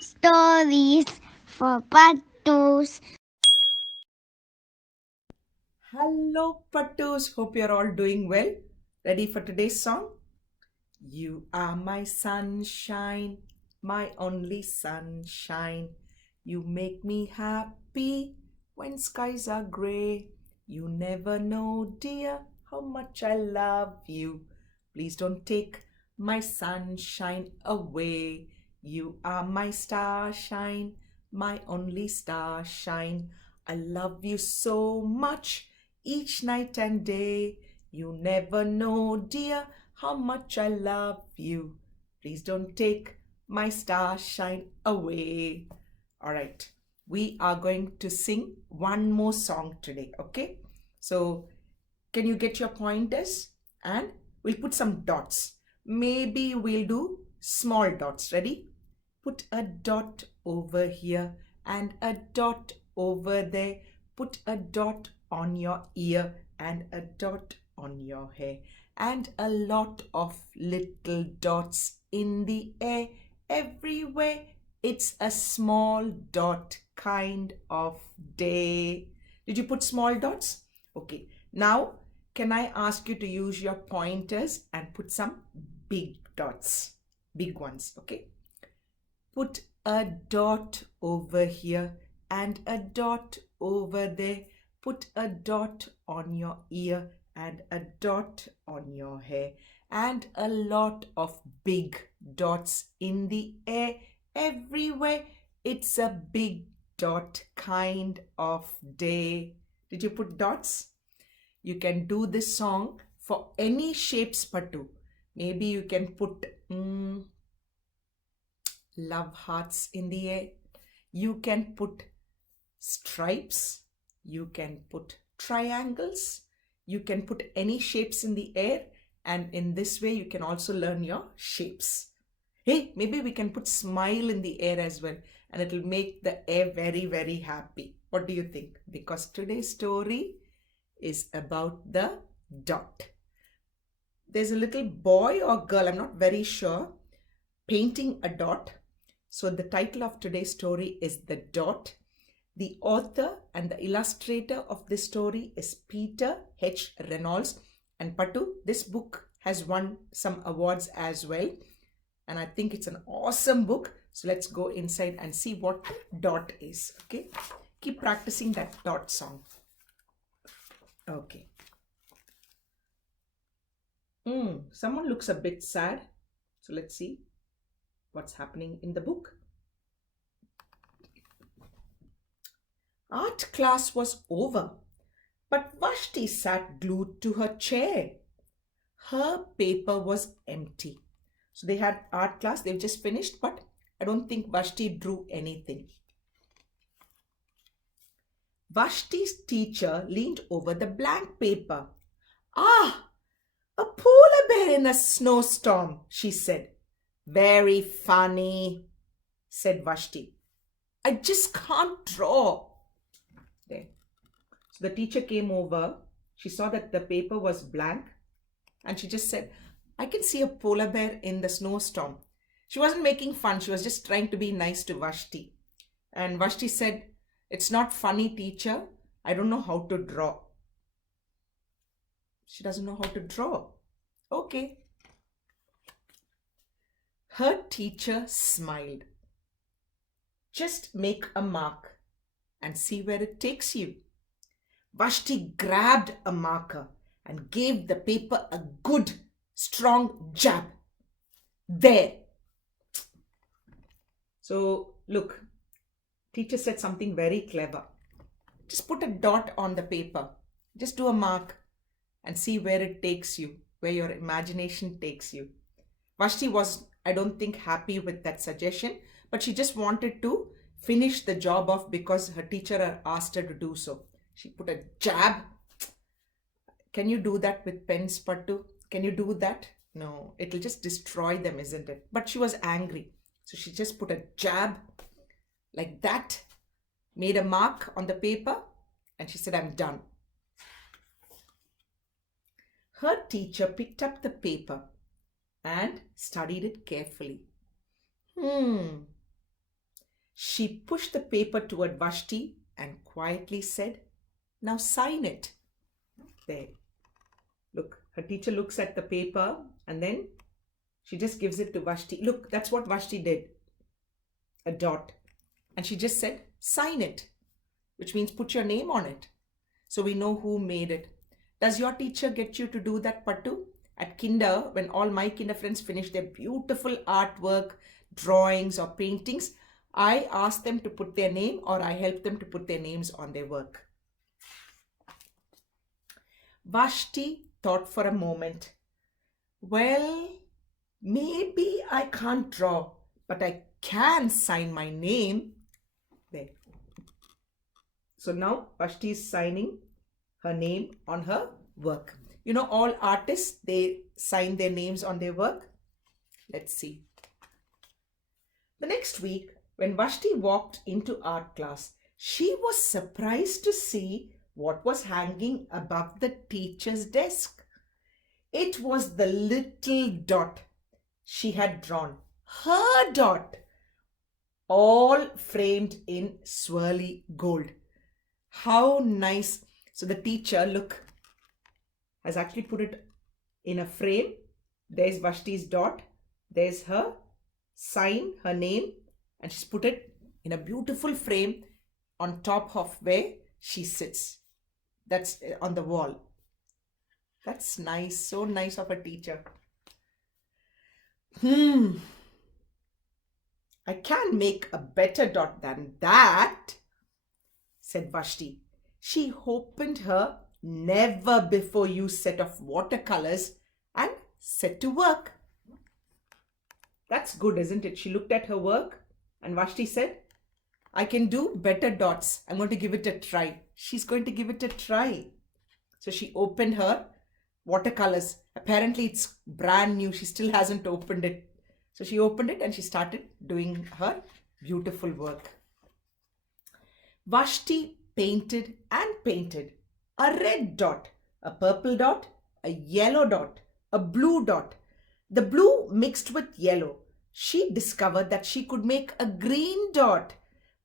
Stories for Pattus. Hello, Pattus. Hope you're all doing well. Ready for today's song? You are my sunshine, my only sunshine. You make me happy when skies are gray. You never know, dear, how much I love you. Please don't take my sunshine away. You are my starshine, my only starshine. I love you so much each night and day. You never know, dear, how much I love you. Please don't take my starshine away. All right, we are going to sing one more song today, okay? So, can you get your pointers? And we'll put some dots. Maybe we'll do small dots. Ready? Put a dot over here and a dot over there. Put a dot on your ear and a dot on your hair. And a lot of little dots in the air everywhere. It's a small dot kind of day. Did you put small dots? Okay. Now, can I ask you to use your pointers and put some big dots? Big ones, okay? Put a dot over here and a dot over there. Put a dot on your ear and a dot on your hair. And a lot of big dots in the air everywhere. It's a big dot kind of day. Did you put dots? You can do this song for any shapes, Pattu. Maybe you can put love hearts in the air. You can put stripes. You can put triangles. You can put any shapes in the air. And in this way, you can also learn your shapes. Hey, maybe we can put smile in the air as well. And it will make the air very, very happy. What do you think? Because today's story is about the dot. There's a little boy or girl, I'm not very sure, painting a dot. So the title of today's story is The Dot. The author and the illustrator of this story is Peter H. Reynolds. And Pattu, this book has won some awards as well. And I think it's an awesome book. So let's go inside and see what dot is. Okay. Keep practicing that dot song. Okay. Someone looks a bit sad. So let's see what's happening in the book. Art class was over, but Vashti sat glued to her chair. Her paper was empty. So they had art class, they've just finished, but I don't think Vashti drew anything. Vashti's teacher leaned over the blank paper. Ah, a polar bear in a snowstorm, she said. Very funny, said Vashti. I just can't draw. There. So the teacher came over. She saw that the paper was blank and she just said, I can see a polar bear in the snowstorm. She wasn't making fun. She was just trying to be nice to Vashti. And Vashti said, it's not funny, teacher. I don't know how to draw. She doesn't know how to draw. Okay. Her teacher smiled. Just make a mark and see where it takes you. Vashti grabbed a marker and gave the paper a good, strong jab. There. So, look, teacher said something very clever. Just put a dot on the paper. Just do a mark and see where it takes you, where your imagination takes you. Vashti was, I don't think, happy with that suggestion, but she just wanted to finish the job off because her teacher asked her to do so. She put a jab. Can you do that with pens, Pattu? Can you do that? No, it'll just destroy them, isn't it? But she was angry. So she just put a jab like that, made a mark on the paper, and she said, I'm done. Her teacher picked up the paper and studied it carefully. She pushed the paper toward Vashti and quietly said, "Now sign it." There. Look, her teacher looks at the paper and then she just gives it to Vashti. Look, that's what Vashti did. A dot. And she just said, "Sign it," which means put your name on it. So we know who made it. Does your teacher get you to do that, Pattu? At kinder, when all my kinder friends finish their beautiful artwork, drawings or paintings, I ask them to put their name or I help them to put their names on their work. Vashti thought for a moment. Well, maybe I can't draw, but I can sign my name. There. So now Vashti is signing her name on her work. You know, all artists, they sign their names on their work. Let's see. The next week, when Vashti walked into art class, she was surprised to see what was hanging above the teacher's desk. It was the little dot she had drawn, her dot, all framed in swirly gold. How nice. So the teacher, look, has actually put it in a frame. There's Vashti's dot. There's her sign, her name, and she's put it in a beautiful frame on top of where she sits. That's on the wall. That's nice. So nice of a teacher. I can make a better dot than that, said Vashti. She opened her never before used set of watercolors and set to work. That's good, isn't it? She looked at her work and Vashti said, I can do better dots. I'm going to give it a try. She's going to give it a try. So she opened her watercolors. Apparently it's brand new. She still hasn't opened it. So she opened it and she started doing her beautiful work. Vashti painted and painted. A red dot, a purple dot, a yellow dot, a blue dot. The blue mixed with yellow. She discovered that she could make a green dot.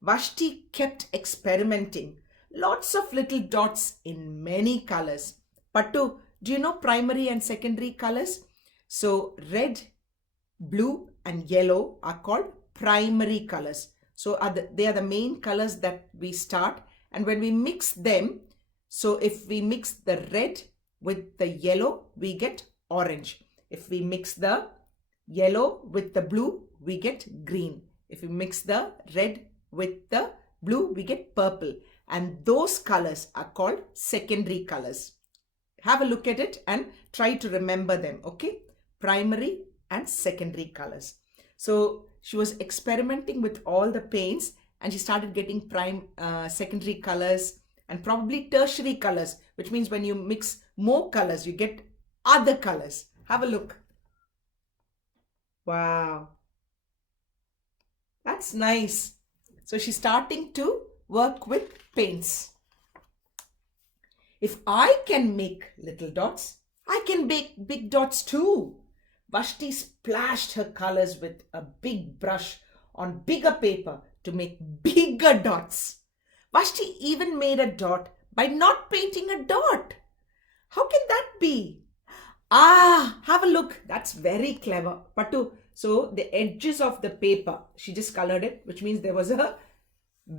Vashti kept experimenting. Lots of little dots in many colors. Pattu, do you know primary and secondary colors? So red, blue and yellow are called primary colors. So they are the main colors that we start. And when we mix them, so if we mix the red with the yellow, we get orange. If we mix the yellow with the blue, we get green. If we mix the red with the blue, we get purple. And those colors are called secondary colors. Have a look at it and try to remember them, okay? Primary and secondary colors. So she was experimenting with all the paints and she started getting secondary colors and probably tertiary colors, which means when you mix more colors, you get other colors. Have a look. Wow. That's nice. So she's starting to work with paints. If I can make little dots, I can make big dots too. Vashti splashed her colors with a big brush on bigger paper to make bigger dots. Vashti even made a dot by not painting a dot. How can that be? Have a look. That's very clever. Pattu, so the edges of the paper, she just colored it, which means there was a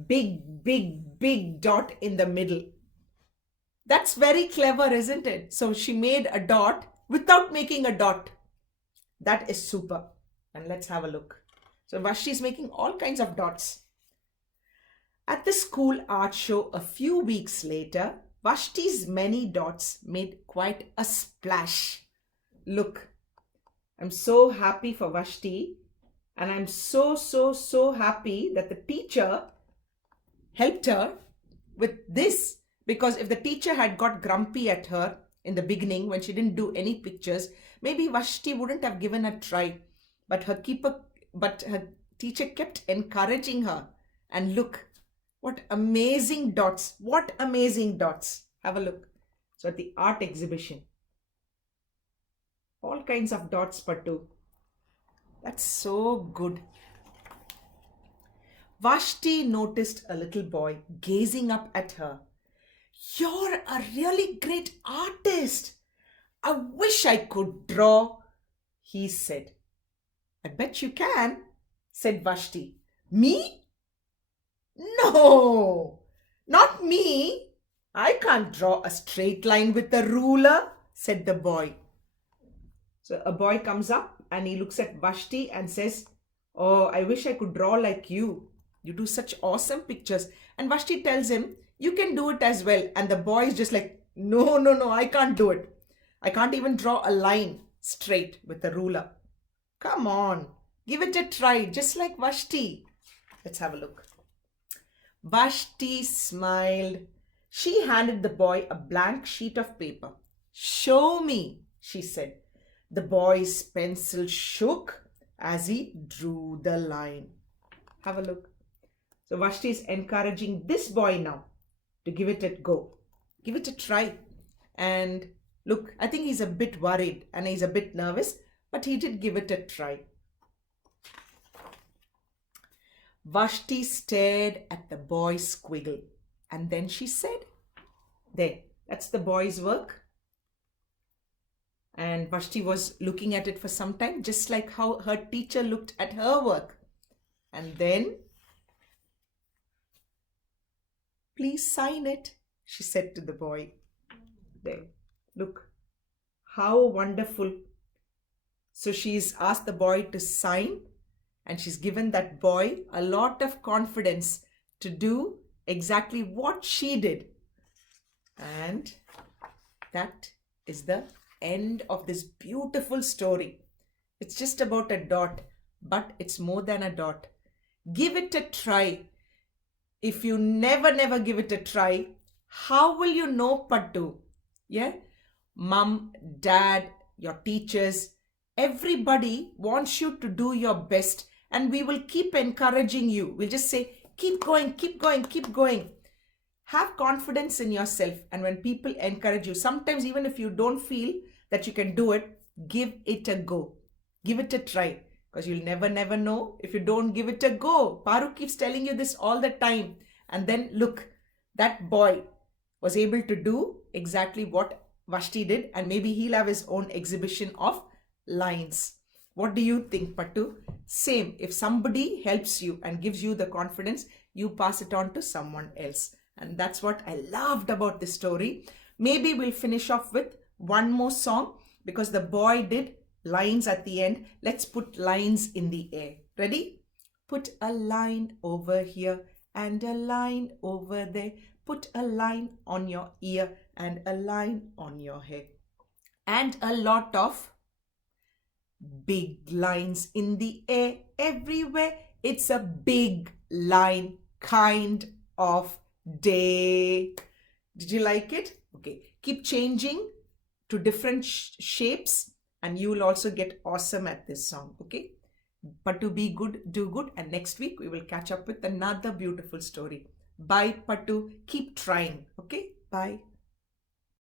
big dot in the middle. That's very clever, isn't it? So she made a dot without making a dot. That is super. And let's have a look. So Vashti is making all kinds of dots. At the school art show a few weeks later, Vashti's many dots made quite a splash. Look, I'm so happy for Vashti, and I'm so happy that the teacher helped her with this, because if the teacher had got grumpy at her in the beginning when she didn't do any pictures, maybe Vashti wouldn't have given a try. But her teacher kept encouraging her. And look, what amazing dots. What amazing dots. Have a look. So at the art exhibition, all kinds of dots, Pattu. That's so good. Vashti noticed a little boy gazing up at her. "You're a really great artist. I wish I could draw," he said. "I bet you can," said Vashti. "Me? No, not me. I can't draw a straight line with a ruler," said the boy. So a boy comes up and he looks at Vashti and says, "Oh, I wish I could draw like you. You do such awesome pictures." And Vashti tells him, "You can do it as well." And the boy is just like, "No, no, no, I can't do it. I can't even draw a line straight with a ruler. Come on, give it a try, just like Vashti." Let's have a look. Vashti smiled. She handed the boy a blank sheet of paper. "Show me," she said. The boy's pencil shook as he drew the line. Have a look. So Vashti is encouraging this boy now to give it a go. Give it a try. And look, I think he's a bit worried and he's a bit nervous, but he did give it a try. Vashti stared at the boy's squiggle and then she said, "There, that's the boy's work." And Vashti was looking at it for some time, just like how her teacher looked at her work. And then, "Please sign it," she said to the boy. There, look, how wonderful. So she's asked the boy to sign, and she's given that boy a lot of confidence to do exactly what she did. And that is the end of this beautiful story. It's just about a dot, but it's more than a dot. Give it a try. If you never give it a try, how will you know, Pattu? Yeah? Mom, dad, your teachers, everybody wants you to do your best, and we will keep encouraging you. We'll just say, keep going, keep going, keep going. Have confidence in yourself. And when people encourage you, sometimes even if you don't feel that you can do it, give it a go. Give it a try. Because you'll never know if you don't give it a go. Paru keeps telling you this all the time. And then look, that boy was able to do exactly what Vashti did. And maybe he'll have his own exhibition of lines. What do you think, Pattu? Same. If somebody helps you and gives you the confidence, you pass it on to someone else. And that's what I loved about this story. Maybe we'll finish off with one more song because the boy did lines at the end. Let's put lines in the air. Ready? Put a line over here and a line over there. Put a line on your ear and a line on your head. And a lot of big lines in the air everywhere. It's a big line kind of day. Did you like it? Okay, keep changing to different shapes and you will also get awesome at this song. Okay, but to be good, do good, and next week we will catch up with another beautiful story. Bye, Pattu. Keep trying. Okay, bye.